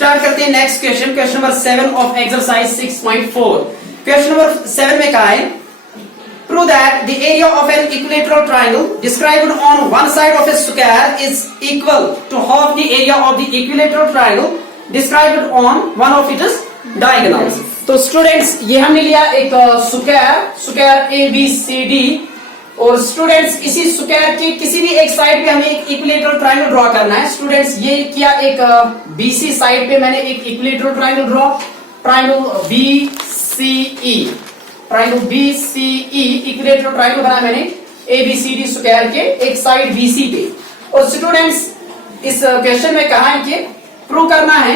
Start करते हैं next question, question number 7 of exercise 6.4। Question number 7 में कहा है, prove that the area of an equilateral triangle described on one side of a square is equal to half the area of the equilateral triangle described on one of its diagonals. तो students ये हमने लिया एक square A B C D, और students इसी square की किसी भी एक साइड पे हमें एक इक्विलेटरल ट्रायंगल ड्रॉ करना है। स्टूडेंट्स ये किया, एक बीसी साइड पे मैंने एक equilateral triangle draw, triangle BCE, triangle BCE equilateral triangle बनाया मैंने एबीसीडी स्क्वायर के एक साइड बीसी पे। और स्टूडेंट्स इस क्वेश्चन में कहा है कि प्रूव करना है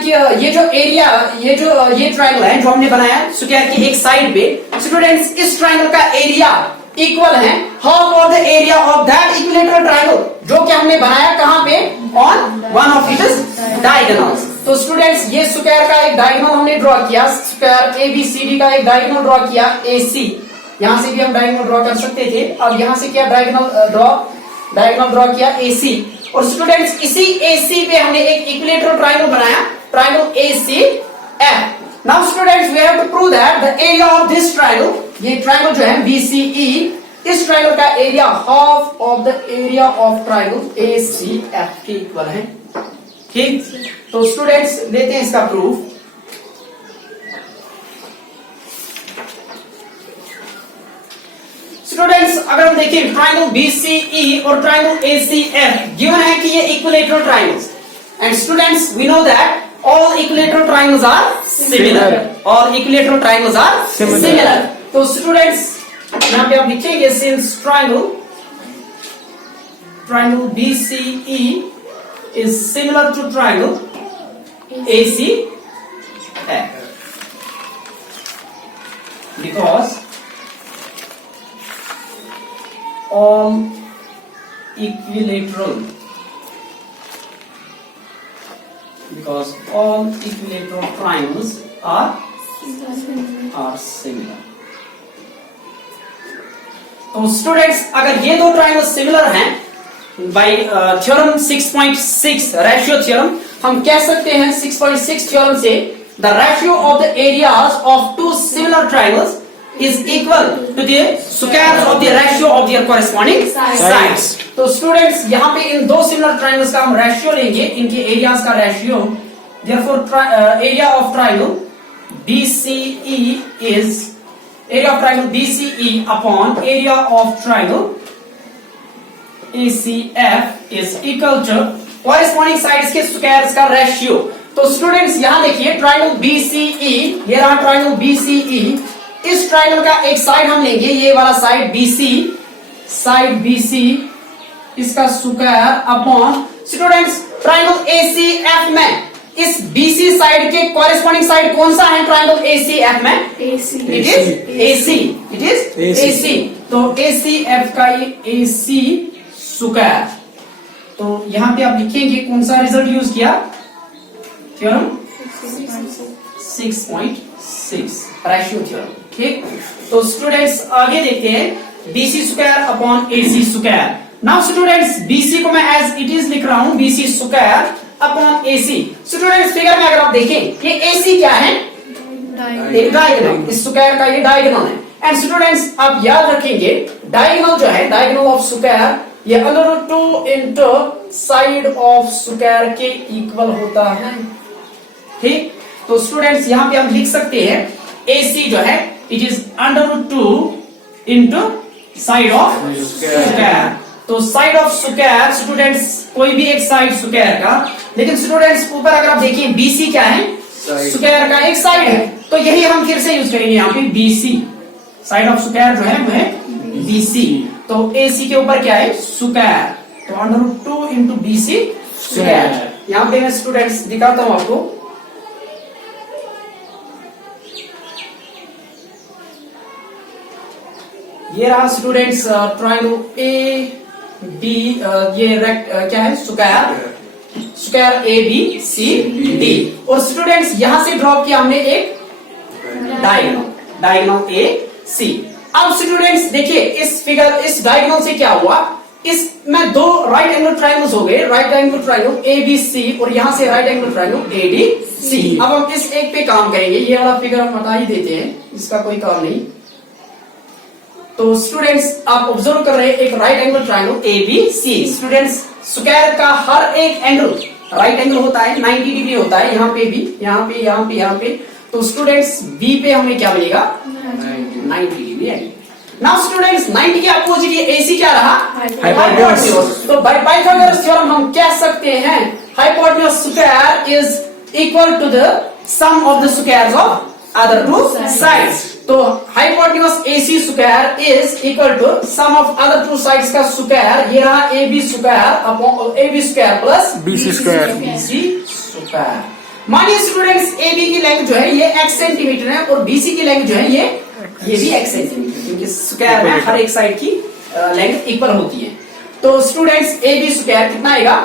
कि ये जो एरिया, ये ट्रायंगल है जो हमने बनाया स्क्वायर की एक साइड पे, स्टूडेंट्स इस ट्रायंगल का एरिया इक्वल है half of the area of that equilateral triangle जो कि हमने बनाया कहां पे, on one of its diagonals. तो स्टूडेंट्स ये स्क्वायर का एक डायगोनल हमने ड्रॉ किया, स्क्वायर एबीसीडी का एक डायगोनल ड्रॉ किया एसी, यहां से भी हम डायगोनल ड्रॉ कर सकते थे, अब यहां से क्या डायगोनल ड्रॉ किया एसी। और स्टूडेंट्स इसी एसी पे हमने एक इक्विलेटरल ट्रायंगल बनाया, triangle AC F. Now students we have to prove that the area of this triangle, ये ट्रायंगल जो है बीसीई, इस ट्रायंगल का area half of the area of triangle ACF के इक्वल है। ठीक, तो स्टूडेंट्स लेते हैं इसका प्रूफ। स्टूडेंट्स अगर हम देखें ट्रायंगल बीसीई और ट्रायंगल एसीएफ गिवन है कि ये equilateral triangles, and students we know that all equilateral triangles are similar, all equilateral triangles are similar। तो स्टूडेंट्स यहां पे आप लिखेंगे since triangle BCE is similar to triangle ACF because all equilateral triangles are similar। तो students अगर ये दो triangles similar हैं, बाय थ्योरम 6.6 रेशियो थ्योरम हम कह सकते हैं 6.6 थ्योरम से the ratio of the areas of two similar triangles is equal to the squares of the ratio of their corresponding sides। तो स्टूडेंट्स यहाँ पे इन दो सिमिलर ट्रायंगल्स का हम रेशियो लेंगे, इनके एरियाज का ratio. therefore area of triangle BCE is area of triangle BCE upon area of triangle ACF is equal to corresponding sides के squares का रेशियो। तो स्टूडेंट्स यहाँ देखिए ट्रायंगल BCE, ये रहा ट्रायंगल BCE, इस ट्रायंगल का एक साइड हम लेंगे, ये वाला साइड BC, इसका square upon students triangle ACF में इस BC साइड के कॉरेस्पॉन्डिंग साइड कौन सा है ट्रायंगल ACF में? It is AC। तो ACF का ये AC स्क्वायर, तो यहां पे आप लिखेंगे कौन सा रिजल्ट यूज किया, थ्योरम 6.6 रेशियो थ्योरम। ठीक, तो स्टूडेंट्स आगे देखते हैं BC square upon AC square. Now students BC को मैं एज इट इज लिख रहा हूं, BC square upon AC। Students figure में अगर आप देखें ये AC क्या है, डायगोनल, इस स्क्वायर का ये डायगोनल है। एंड स्टूडेंट्स आप याद रखेंगे डायगोनल जो है, डायगोनल ऑफ स्क्वायर ये √2 इंटू साइड ऑफ स्क्वायर के इक्वल होता है। ठीक, तो स्टूडेंट्स यहां पे हम लिख सकते हैं AC जो है it is √2 into side of square. तो साइड ऑफ स्क्वायर स्टूडेंट्स कोई भी एक साइड स्क्वायर का, लेकिन स्टूडेंट्स ऊपर अगर आप देखिए BC क्या है, स्क्वायर का एक साइड है, तो यही हम फिर से यूज करेंगे यहाँ पे BC, साइड ऑफ स्क्वायर जो है वो है BC। तो AC के ऊपर क्या है स्क्वायर, तो √2 इंटू BC स्क्वायर। यहाँ पे मैं स्टूडेंट्स दिखाता हूं आपको, ये रहा स्टूडेंट्स ट्रायंगल AB, ये क्या है स्क्वायर ABCD। और स्टूडेंट्स यहां से ड्रॉ किया हमने एक डायगोनल AC। अब स्टूडेंट्स देखिए इस डायगोनल से क्या हुआ, इसमें दो राइट एंगल ट्राइंगल्स हो गए, राइट एंगल ट्राइंगल ABC और यहां से राइट एंगल ट्राइंगल ADC। अब हम इस एक पे काम करेंगे, ये वाला फिगर हम हटा ही देते हैं, इसका कोई काम नहीं। तो स्टूडेंट्स आप ऑब्जर्व कर रहे हैं एक right angle triangle ABC। Students square का हर एक एंगल राइट एंगल होता है, 90 डिग्री होता है, यहाँ पे भी, यहाँ पे, यहाँ पे, यहाँ पे। तो स्टूडेंट्स B पे हमें क्या मिलेगा? 90 डिग्री एंगल। नाउ स्टूडेंट्स 90 के अपोजिट ये AC क्या रहा? हाइपोटेन्यूज। तो बाय पाइथागोरस थ्योरम हम कह सकते हैं hypotenuse square is equal to the sum of the squares of other two sides. तो hypotenuse AC square is equal to sum of other two sides का स्क्वायर। ये रहा AB square upon AB square plus BC square. मानिए students AB की length जो है ये x centimetre है और BC की लेंथ जो है ये भी x सेंटीमीटर, क्योंकि स्क्वायर में हर एक साइड की लेंथ इक्वल होती है। तो स्टूडेंट्स AB स्क्वायर कितना आएगा?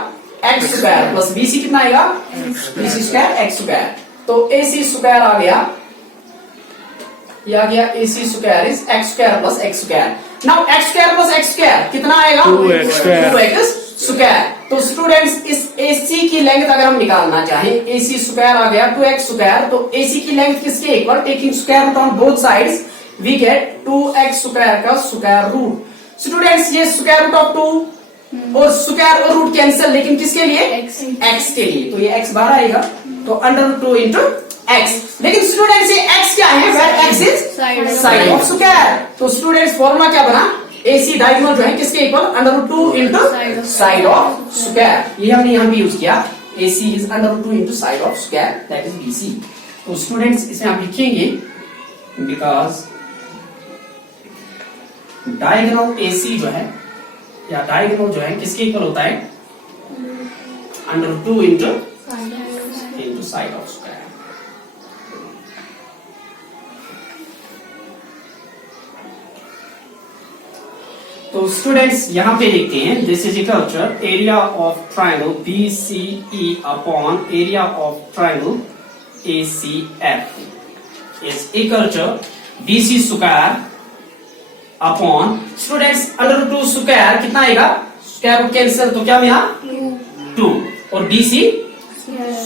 x स्क्वायर प्लस BC कितना आएगा? BC square x square. तो AC स्क्वायर आ गया, ये आ गया AC square is x square plus x square. Now x square plus x square कितना आएगा? 2x square. तो स्टूडेंट्स इस AC की लेंथ अगर हम निकालना चाहें, AC स्क्वायर आ गया 2x स्क्वायर, तो AC की लेंथ किसके equal? Taking square root on both sides we get 2x square का स्क्वायर रूट। स्टूडेंट्स ये स्क्वायर रूट ऑफ 2 और स्क्वायर और रूट कैंसिल, लेकिन किसके लिए? x के लिए। तो ये x बाहर आएगा, तो अंडर रूट 2 इंटू x। लेकिन स्टूडेंट्स ये x क्या है? Where x is side of square. तो स्टूडेंट्स फॉर्मूला क्या बना? AC डायगोनल जो है किसके equal? Under root 2 into side of square. ये हमने यहाँ भी यूज किया, AC is under root 2 into side of square, that is BC। तो स्टूडेंट्स इसमें आप लिखेंगे बिकॉज डायगोनल AC जो है या डायगोनल जो है किसके इक्वल होता है? Under root 2 into side of square. तो स्टूडेंट्स यहां पे लिखते हैं this is equal to area of triangle BCE upon area of triangle ACF is equal to BC square upon students under root 2 square कितना आएगा? Square root cancel, तो क्या मिला? 2 और BC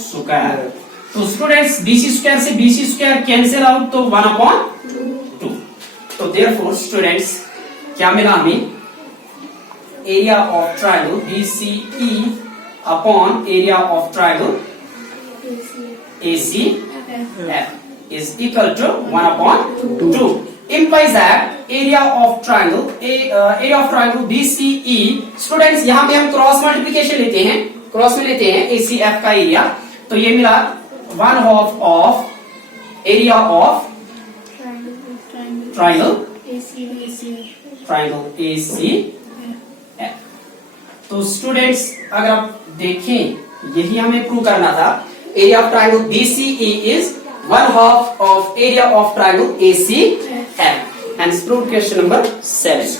स्क्वायर। तो स्टूडेंट्स BC स्क्वायर से BC square cancel out, तो 1 upon 2। तो देयरफॉर स्टूडेंट्स क्या मिला हमें? Area of triangle BCE upon area of triangle ACF is equal to 1 upon 2। implies that area of triangle BCE। Students यहाँ पे हम क्रॉस मल्टीप्लिकेशन लेते हैं, क्रॉस में लेते हैं ACF का एरिया, तो ये मिला 1/2 of area of triangle ACF। तो स्टूडेंट्स अगर आप देखें यही हमें प्रूव करना था, area of triangle BCE is 1/2 of area of triangle ACF, and prove question number 7।